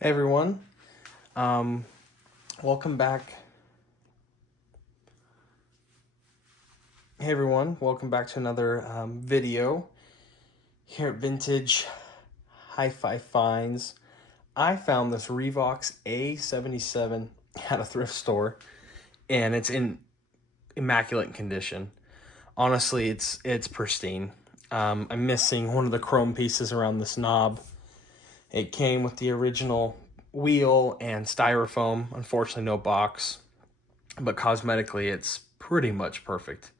Hey everyone, welcome back. Hey everyone, welcome back to another video here at Vintage Hi-Fi Finds. I found this Revox A77 at a thrift store, and it's in immaculate condition. Honestly, it's pristine. I'm missing one of the chrome pieces around this knob. It came with the original wheel and styrofoam. Unfortunately, no box, but cosmetically, it's pretty much perfect.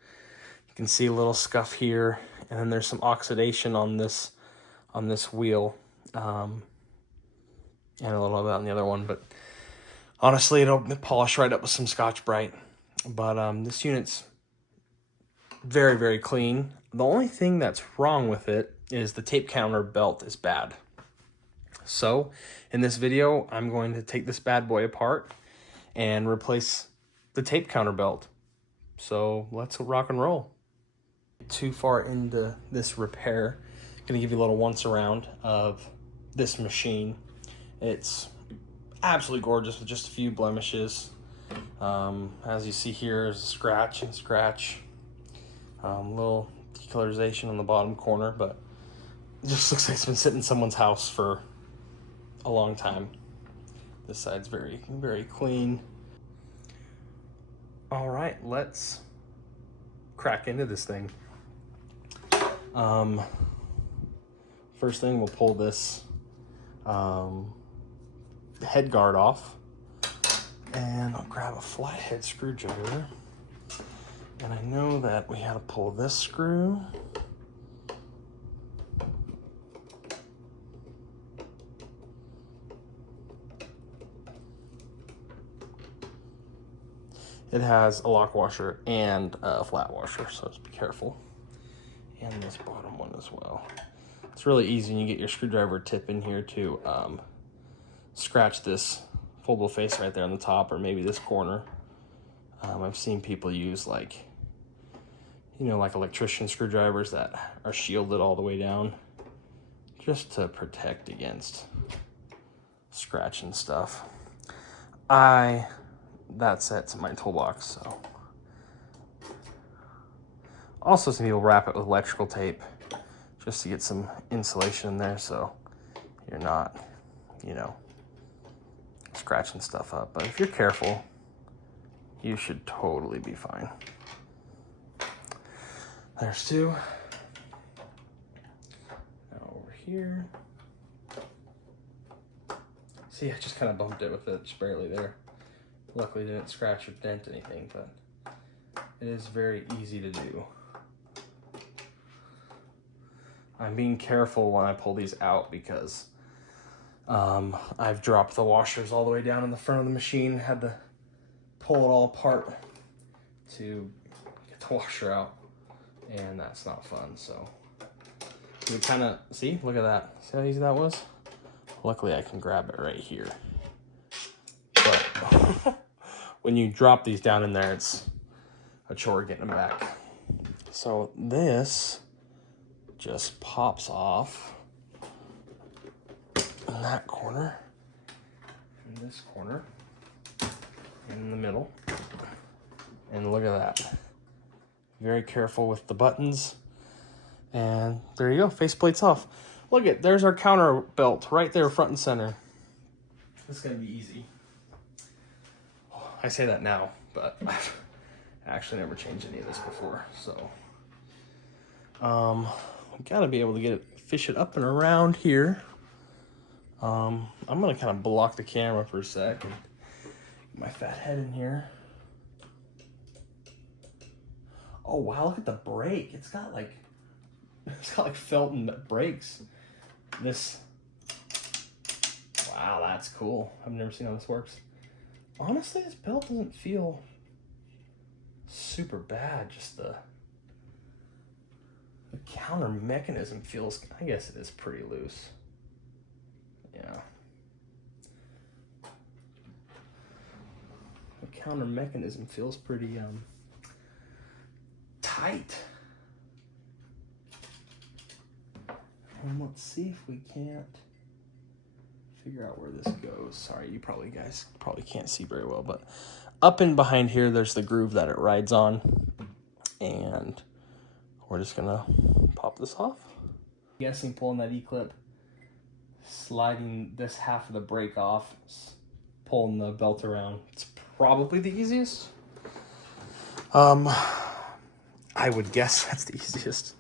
You can see a little scuff here, and then there's some oxidation on this wheel, and a little bit on the other one. But honestly, it'll polish right up with some Scotch-Brite. But this unit's very, very clean. The only thing that's wrong with it is the tape counter belt is bad. So in this video, I'm going to take this bad boy apart and replace the tape counter belt. So let's rock and roll. Too far into this repair, I'm gonna give you a little once around of this machine. It's absolutely gorgeous with just a few blemishes. As you see here is a scratch, little decolorization on the bottom corner, but it just looks like it's been sitting in someone's house for a long time. This side's very, very clean. All right, let's crack into this thing. First thing, we'll pull this head guard off, and I'll grab a flathead screwdriver. And I know that we had to pull this screw. It has a lock washer and a flat washer, so just be careful. And this bottom one as well. It's really easy when you get your screwdriver tip in here to scratch this foldable face right there on the top, or maybe this corner. I've seen people use like electrician screwdrivers that are shielded all the way down, just to protect against scratching stuff. That set's in my toolbox, so. Also, some people wrap it with electrical tape just to get some insulation in there so you're not, scratching stuff up. But if you're careful, you should totally be fine. There's two. Now over here. See, I just kind of bumped it with it, just barely there. Luckily, didn't scratch or dent anything, but it is very easy to do. I'm being careful when I pull these out because I've dropped the washers all the way down in the front of the machine, had to pull it all apart to get the washer out, and that's not fun. So you kind of see, look at that. See how easy that was? Luckily, I can grab it right here. But when you drop these down in there, it's a chore getting them back. So this just pops off in that corner, in this corner, in the middle, and look at that. Very careful with the buttons, and there you go, faceplate's off. Look at, there's our counter belt right there, front and center. This is gonna be easy. I say that now, but I've actually never changed any of this before, so. Gotta be able to get it, fish it up and around here. I'm gonna kind of block the camera for a sec and get my fat head in here. Oh wow, look at the brake. It's got like Felton brakes. Wow, that's cool. I've never seen how this works. Honestly, this belt doesn't feel super bad, just the counter mechanism feels, I guess it is pretty loose. Yeah. The counter mechanism feels pretty tight. And let's see if we can't figure out where this goes. Sorry, you guys probably can't see very well, but up and behind here, there's the groove that it rides on. And we're just gonna pop this off. I'm guessing pulling that E-clip, sliding this half of the brake off, pulling the belt around. It's probably the easiest. I would guess that's the easiest,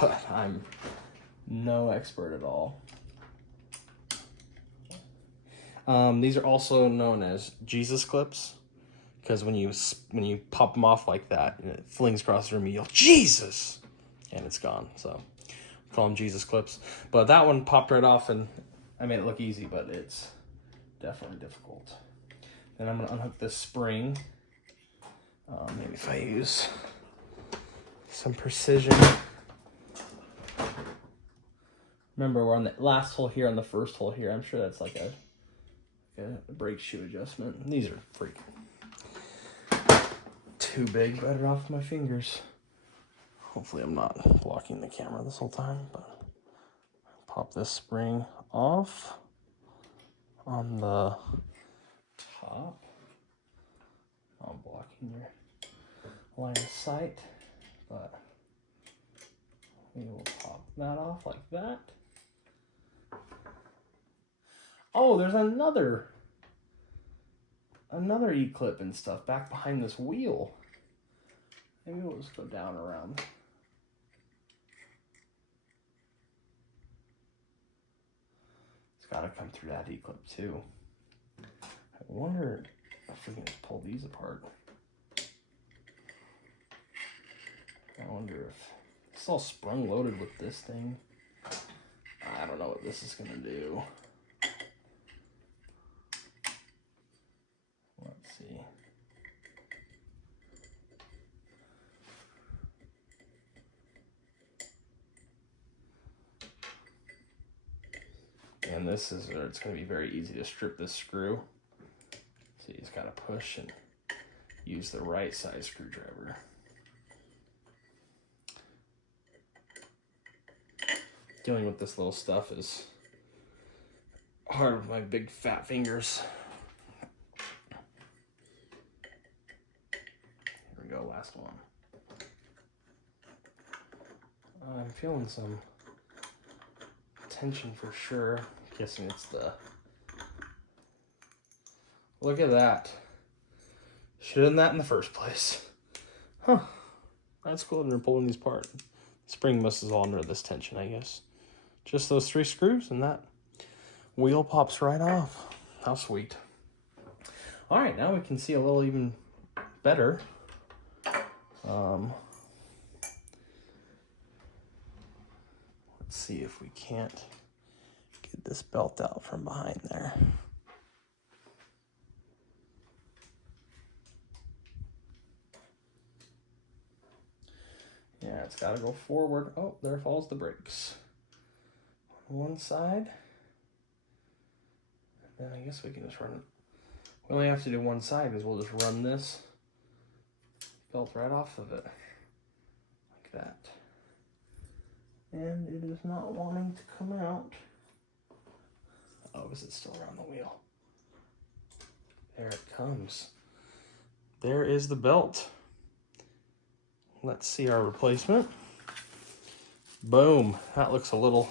but I'm no expert at all. These are also known as Jesus clips, because when you pop them off like that and it flings across the room, you yell Jesus, and it's gone. So call them Jesus clips. But that one popped right off, and I made it look easy, but it's definitely difficult. Then I'm gonna unhook this spring. Maybe if I use some precision. Remember, we're on the last hole here, on the first hole here. I'm sure that's like a brake shoe adjustment. These are freaking too big, better off my fingers. Hopefully I'm not blocking the camera this whole time, but pop this spring off on the top. I'm blocking your line of sight, but we will pop that off like that. Oh, there's another E-clip and stuff back behind this wheel. Maybe we'll just go down around. It's got to come through that E-clip too. I wonder if we can just pull these apart. I wonder if it's all sprung loaded with this thing. I don't know what this is gonna do. Let's see. And this is where it's gonna be very easy to strip this screw. So you just gotta push and use the right size screwdriver. Dealing with this little stuff is hard with my big fat fingers. Here we go, last one. I'm feeling some tension for sure. I'm guessing it's the... Look at that. Should have done that in the first place. Huh. That's cool that they're pulling these apart. The spring must is all under this tension, I guess. Just those 3 screws and that wheel pops right off. How sweet. All right, now we can see a little even better. Let's see if we can't get this belt out from behind there. Yeah, it's got to go forward. Oh, there falls the brakes. One side. And then I guess we can just run it. We only have to do one side because we'll just run this belt right off of it. Like that. And it is not wanting to come out. Oh, is it still around the wheel? There it comes. There is the belt. Let's see our replacement. Boom. That looks a little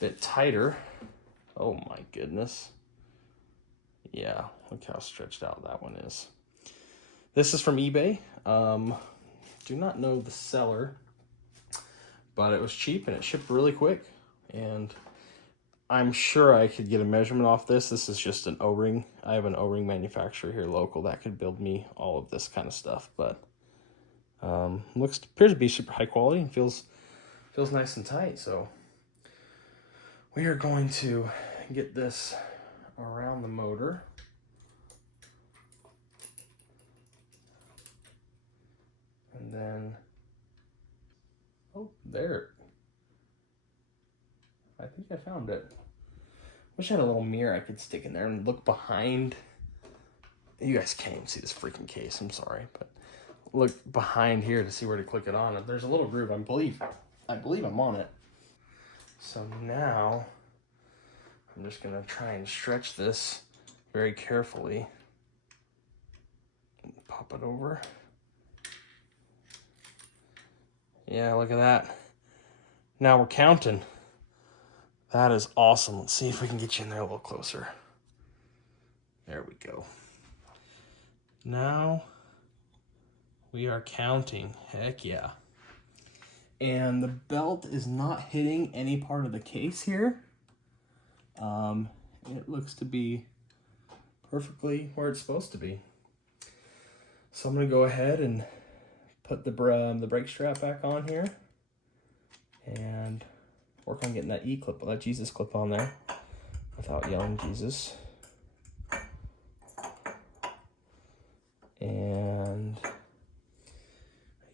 bit tighter. Oh my goodness. Yeah, look how stretched out that one is. This is from eBay. Do not know the seller, but it was cheap and it shipped really quick. And I'm sure I could get a measurement off this. This is just an O-ring. I have an O-ring manufacturer here local that could build me all of this kind of stuff, but appears to be super high quality and feels nice and tight. So we are going to get this around the motor. And then, oh, there. I think I found it. Wish I had a little mirror I could stick in there and look behind. You guys can't even see this freaking case, I'm sorry, but look behind here to see where to click it on. There's a little groove, I believe I'm on it. So now I'm just gonna try and stretch this very carefully. Pop it over. Yeah, look at that. Now we're counting. That is awesome. Let's see if we can get you in there a little closer. There we go. Now we are counting. Heck yeah. And the belt is not hitting any part of the case here. It looks to be perfectly where it's supposed to be. So I'm gonna go ahead and put the brake strap back on here and work on getting that E-clip, that Jesus clip on there without yelling Jesus. And I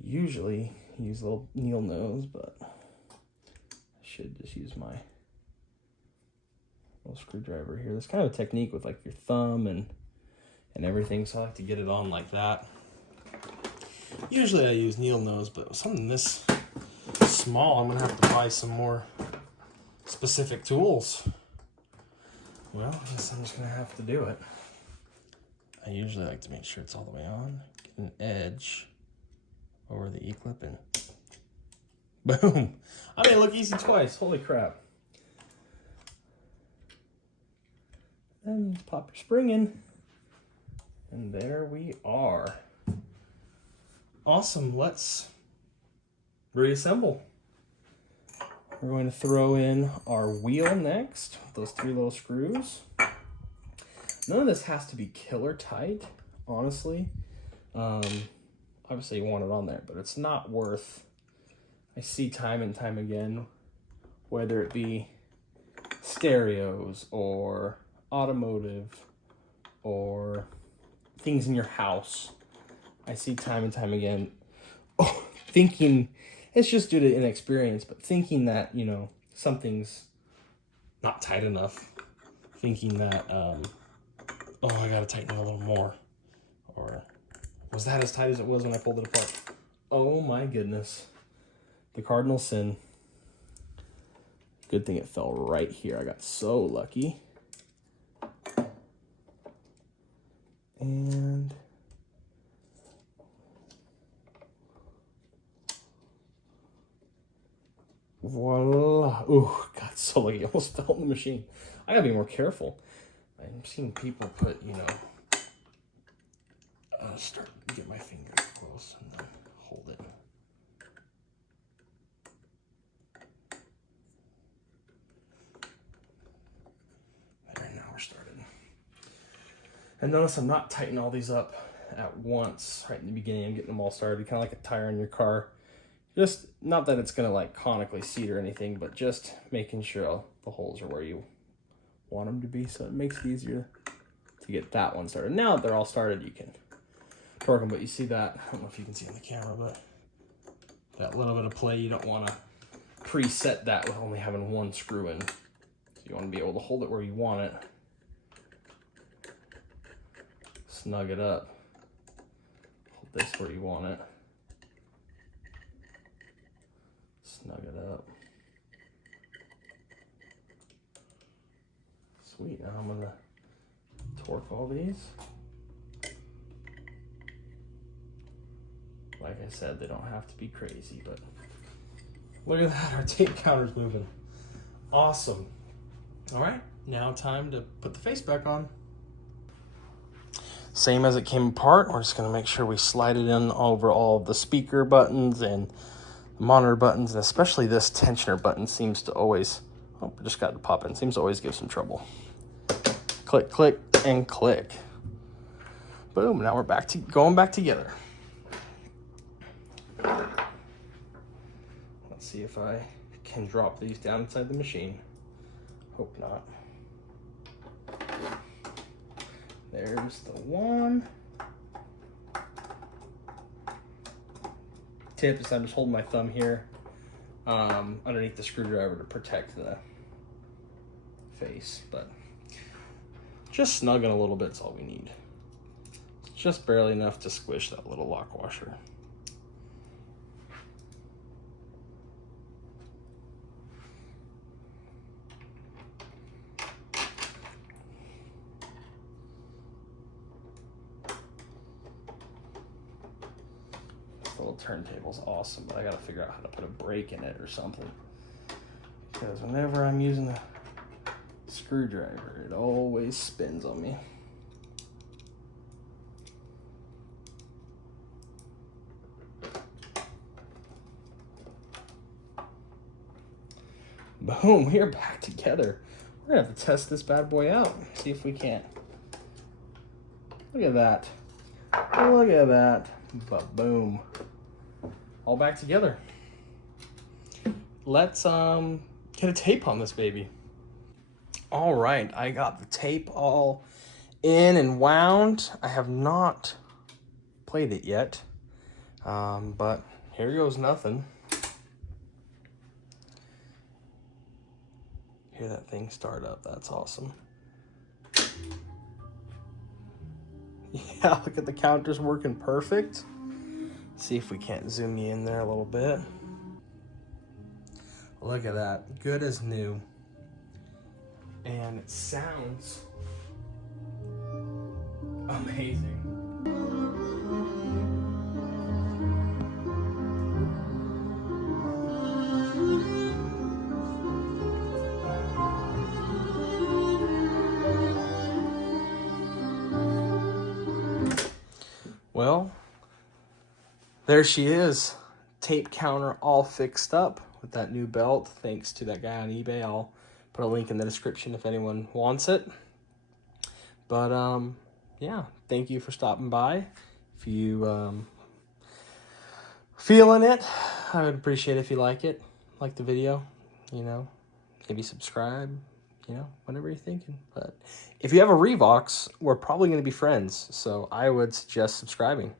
usually use a little needle nose, but I should just use my little screwdriver here. There's kind of a technique with like your thumb and everything, so I like to get it on like that. Usually I use needle nose, but with something this small, I'm gonna have to buy some more specific tools. Well, I guess I'm just gonna have to do it. I usually like to make sure it's all the way on, get an edge over the E-clip and boom. I made it look easy twice, holy crap. And pop your spring in. And there we are. Awesome, let's reassemble. We're going to throw in our wheel next, those 3 little screws. None of this has to be killer tight, honestly. Obviously you want it on there, but it's not worth, I see time and time again, whether it be stereos or automotive or things in your house, I see time and time again, thinking, it's just due to inexperience, but thinking that, you know, something's not tight enough, thinking that, oh, I gotta tighten it a little more, or was that as tight as it was when I pulled it apart? Oh my goodness, the cardinal sin. Good thing it fell right here. I got so lucky. And voila. Ooh, got so lucky. I almost fell in the machine. I gotta be more careful. I'm seeing people put, you know, start to get my fingers close and then hold it. There, now we're started. And notice I'm not tightening all these up at once right in the beginning. I'm getting them all started, kind of like a tire in your car. Just, not that it's gonna like conically seat or anything, but just making sure the holes are where you want them to be, so it makes it easier to get that one started. Now that they're all started, you can torque them, but you see that, I don't know if you can see on the camera, but that little bit of play, you don't want to preset that with only having one screw in. So you want to be able to hold it where you want it, snug it up, hold this where you want it, snug it up. Sweet, now I'm gonna torque all these. Like I said, they don't have to be crazy, but look at that, our tape counter's moving. Awesome. All right, now time to put the face back on. Same as it came apart, we're just gonna make sure we slide it in over all of the speaker buttons and the monitor buttons, and especially this tensioner button seems to always, oh, just got to pop in, seems to always give some trouble. Click, click, and click. Boom, now we're back to going back together. Let's see if I can drop these down inside the machine. Hope not. There's the one. Tip is I'm just holding my thumb here underneath the screwdriver to protect the face, but just snugging a little bit is all we need. It's just barely enough to squish that little lock washer. turntable's awesome, but I gotta figure out how to put a brake in it or something. Because whenever I'm using a screwdriver, it always spins on me. Boom, we are back together. We're gonna have to test this bad boy out, see if we can't. Look at that. Look at that. Ba-boom. All back together. Let's get a tape on this baby. All right, I got the tape all in and wound. I have not played it yet, but here goes nothing. Hear that thing start up, that's awesome. Yeah, look at the counters working perfect. See if we can't zoom you in there a little bit. Look at that, good as new. And it sounds amazing. Well, there she is. Tape counter all fixed up with that new belt, thanks to that guy on eBay. I'll put a link in the description if anyone wants it. But yeah, thank you for stopping by. If you feeling it, I would appreciate it if you like the video, you know, maybe subscribe, you know, whatever you're thinking. But if you have a Revox, we're probably going to be friends, so I would suggest subscribing.